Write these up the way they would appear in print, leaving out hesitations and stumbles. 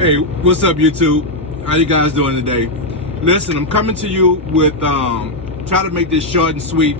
Hey, what's up, YouTube? How you guys doing today? Listen, I'm coming to you with try to make this short and sweet.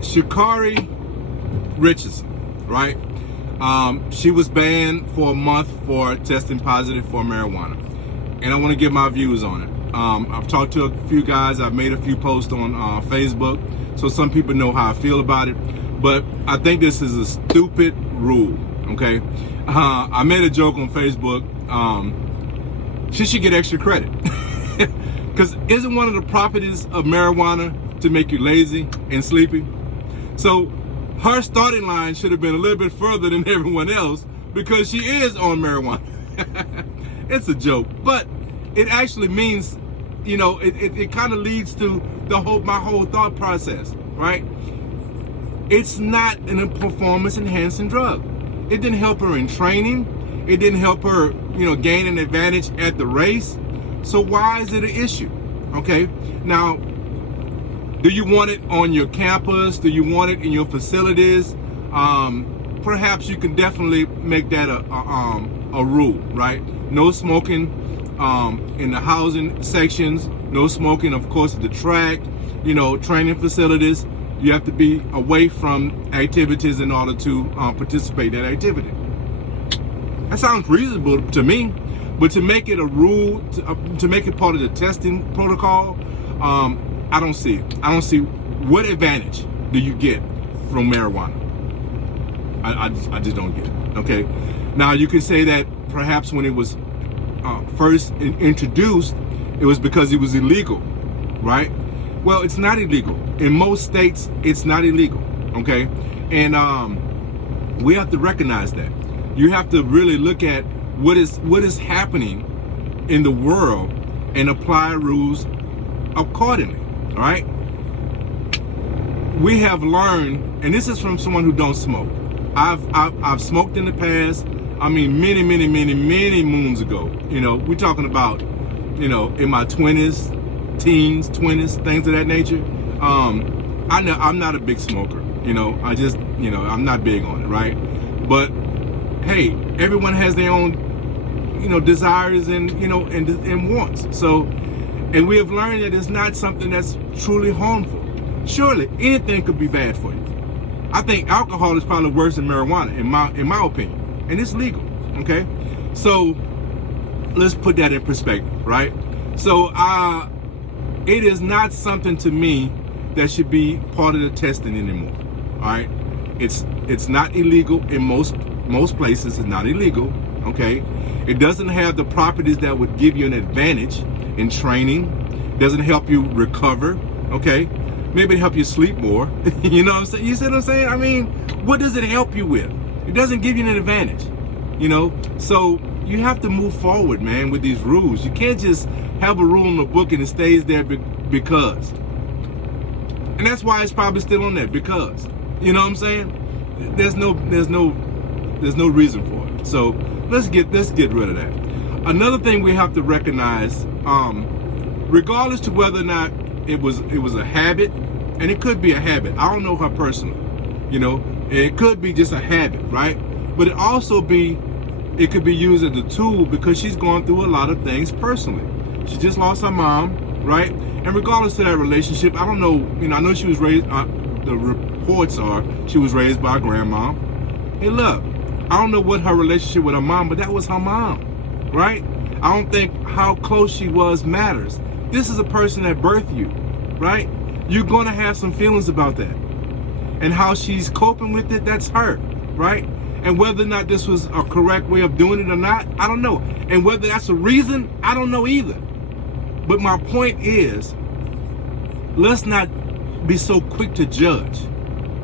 Sha'Carri Richardson, right? She was banned for a month for testing positive for marijuana, and I want to give my views on it. I've talked to a few guys. I've made a few posts on Facebook, so some people know how I feel about it. But I think this is a stupid rule. Okay, I made a joke on Facebook. She should get extra credit because isn't one of the properties of marijuana to make you lazy and sleepy? So her starting line should have been a little bit further than everyone else because she is on marijuana. It's a joke, but it actually means, you know, it kind of leads to my whole thought process, right? It's not a performance enhancing drug. It didn't help her in training. It didn't help her, you know, gain an advantage at the race. So why is it an issue? Okay, now, do you want it on your campus? Do you want it in your facilities? Perhaps you can definitely make that a rule, right? No smoking in the housing sections. No smoking, of course, at the track. You know, training facilities. You have to be away from activities in order to participate in that activity. That sounds reasonable to me, but to make it a rule, to make it part of the testing protocol, I don't see it. I don't see what advantage do you get from marijuana. I just don't get it. Okay, now you could say that perhaps when it was first introduced, it was because it was illegal, right? Well, it's not illegal. In most states, it's not illegal, okay? And we have to recognize that. You have to really look at what is happening in the world and apply rules accordingly, all right? We have learned, and this is from someone who don't smoke. I've smoked in the past. I mean, many moons ago. You know, we're talking about, you know, in my 20s, teens, 20s, things of that nature. I know I'm not a big smoker, you know, I'm not big on it, right? But hey, everyone has their own, you know, desires and, you know, and wants. So, and we have learned that it's not something that's truly harmful. Surely anything could be bad for you. I think alcohol is probably worse than marijuana in my opinion, and it's legal, okay? So let's put that in perspective, right? So it is not something to me that should be part of the testing anymore. All right, it's not illegal in most places. It's not illegal. Okay, it doesn't have the properties that would give you an advantage in training. It doesn't help you recover. Okay, maybe it help you sleep more. You know what I'm saying? You see what I'm saying? I mean, what does it help you with? It doesn't give you an advantage. You know, so you have to move forward, man, with these rules. You can't just have a rule in the book and it stays there because. And that's why it's probably still on there, because. You know what I'm saying? There's no reason for it. So let's get rid of that. Another thing we have to recognize, regardless to whether or not it was a habit, and it could be a habit. I don't know her personally, you know, it could be just a habit, right? But it could be used as a tool because she's going through a lot of things personally. She just lost her mom, right? And regardless of that relationship, I don't know, you know, I know she was raised, the reports are she was raised by a grandma. Hey, look, I don't know what her relationship with her mom, but that was her mom, right? I don't think how close she was matters. This is a person that birthed you, right? You're going to have some feelings about that. And how she's coping with it, that's her, right? And whether or not this was a correct way of doing it or not, I don't know. And whether that's a reason, I don't know either. But my point is, let's not be so quick to judge,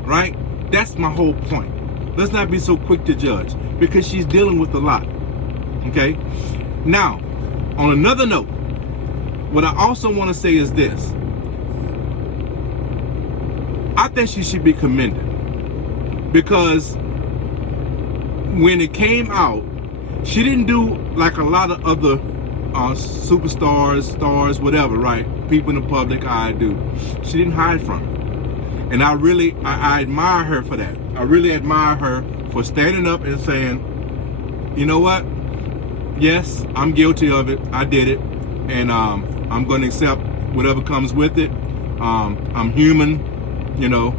right? That's my whole point. Let's not be so quick to judge because she's dealing with a lot, okay? Now, on another note, what I also want to say is this. I think she should be commended because when it came out, she didn't do like a lot of other superstars, stars, whatever, right? People in the public eye do. She didn't hide from it. And I admire her for that. I really admire her for standing up and saying, you know what? Yes, I'm guilty of it. I did it, and I'm going to accept whatever comes with it. I'm human, you know,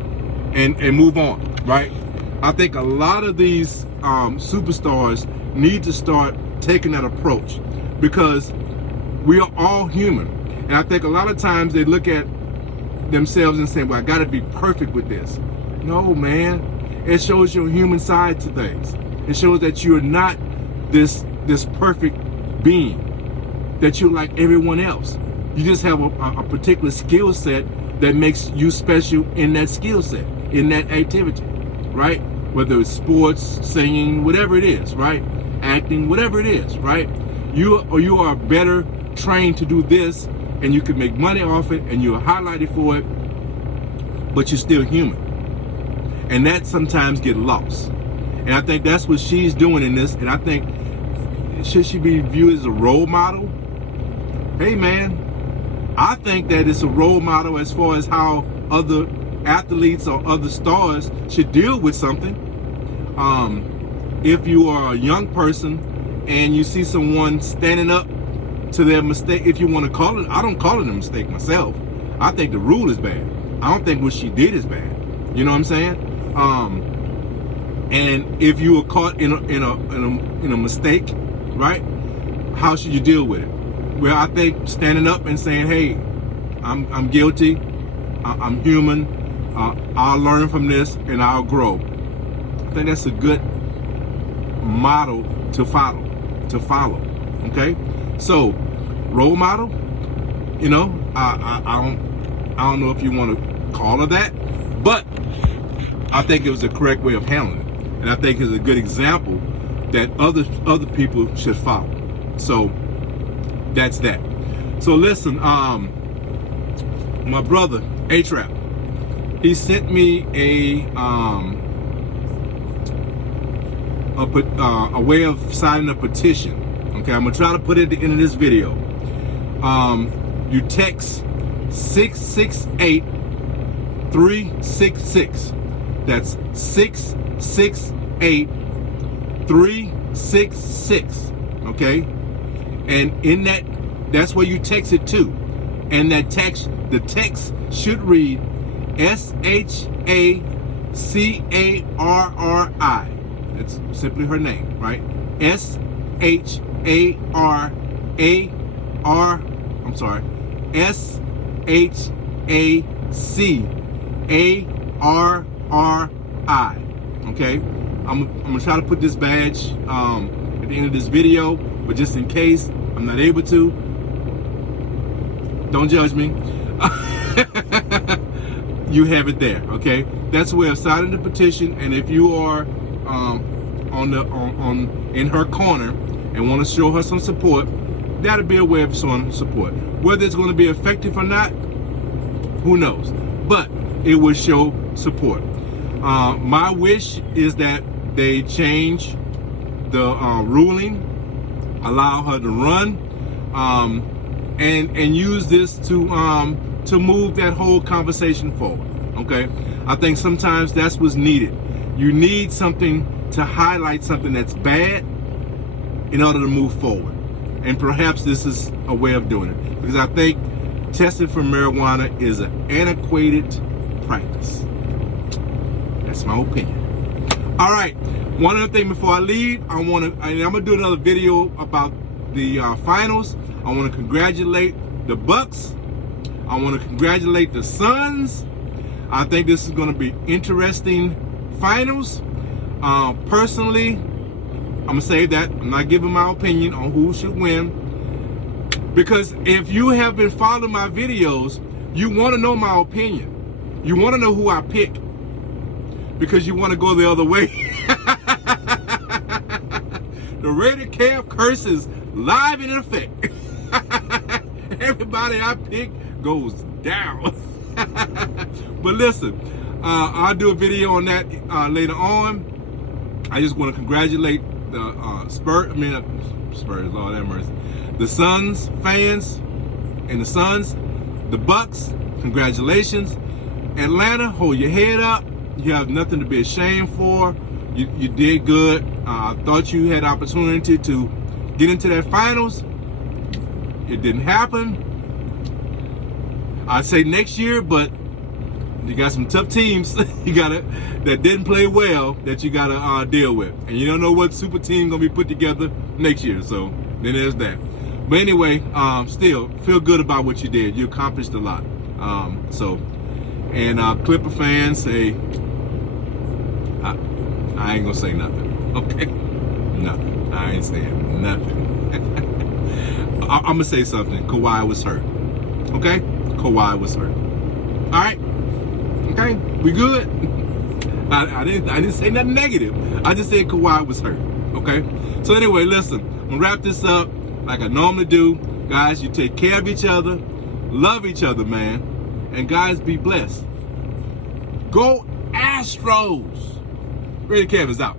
and move on, right? I think a lot of these superstars need to start taking that approach, because we are all human. And I think a lot of times they look at themselves and say, well, I got to be perfect with this. No, man. It shows your human side to things. It shows that you're not this perfect being, that you're like everyone else. You just have a particular skill set that makes you special in that skill set, in that activity, right? Whether it's sports, singing, whatever it is, right? Acting, whatever it is, right? You are better trained to do this, and you can make money off it, and you're highlighted for it, but you're still human. And that sometimes get lost. And I think that's what she's doing in this. And I think, should she be viewed as a role model? Hey, man, I think that it's a role model as far as how other athletes or other stars should deal with something. If you are a young person and you see someone standing up to their mistake, if you want to call it, I don't call it a mistake myself. I think the rule is bad. I don't think what she did is bad. You know what I'm saying? And if you were caught in a mistake, right? How should you deal with it? Well, I think standing up and saying, "Hey, I'm guilty. I'm human. I'll learn from this and I'll grow." I think that's a good model to follow. Okay, so role model. You know, I don't know if you want to call her that, but I think it was the correct way of handling it, and I think it's a good example that other people should follow. So that's that. So listen, my brother A-Trap, he sent me a way of signing a petition. Okay, I'm gonna try to put it at the end of this video. You text 668-366. That's 668-366. Okay, and in that's where you text it to, and the text should read SHACARRI. That's simply her name, right? SHACARRI. Okay, I'm gonna try to put this badge at the end of this video, but just in case I'm not able to, don't judge me. You have it there. Okay, that's where I'm signing the petition, and if you are in her corner and want to show her some support, that'll be a way of showing support. Whether it's going to be effective or not, who knows? But it will show support. My wish is that they change the ruling, allow her to run, and use this to move that whole conversation forward. Okay, I think sometimes that's what's needed. You need something to highlight something that's bad in order to move forward, and perhaps this is a way of doing it, because I think testing for marijuana is an antiquated practice. That's my opinion. All right, one other thing before I leave, I'm gonna do another video about the finals. I want to congratulate the Bucks. I want to congratulate the Suns. I think this is going to be interesting finals. Personally, I'm gonna say that I'm not giving my opinion on who should win, because if you have been following my videos, you want to know my opinion. You want to know who I pick, because you want to go the other way. The RaiderKev curse is live in effect. Everybody I pick goes down. But listen, I'll do a video on that later on. I just want to congratulate the Spurs, Lord have mercy, the Suns fans and the Suns, the Bucks. Congratulations, Atlanta. Hold your head up. You have nothing to be ashamed for. You did good. I thought you had opportunity to get into that finals. It didn't happen. I'd say next year, but you got some tough teams that didn't play well that you gotta deal with, and you don't know what super team gonna be put together next year. So then there's that. But anyway, still feel good about what you did. You accomplished a lot. Clipper fans, say I ain't gonna say nothing. Okay, nothing. I ain't saying nothing. I'm gonna say something. Kawhi was hurt. Okay, Kawhi was hurt. All right. Okay, we good. I didn't say nothing negative. I just said Kawhi was hurt. Okay. So anyway, listen. I'm gonna wrap this up like I normally do. Guys, you take care of each other, love each other, man, and guys, be blessed. Go Astros. RaiderKev's out.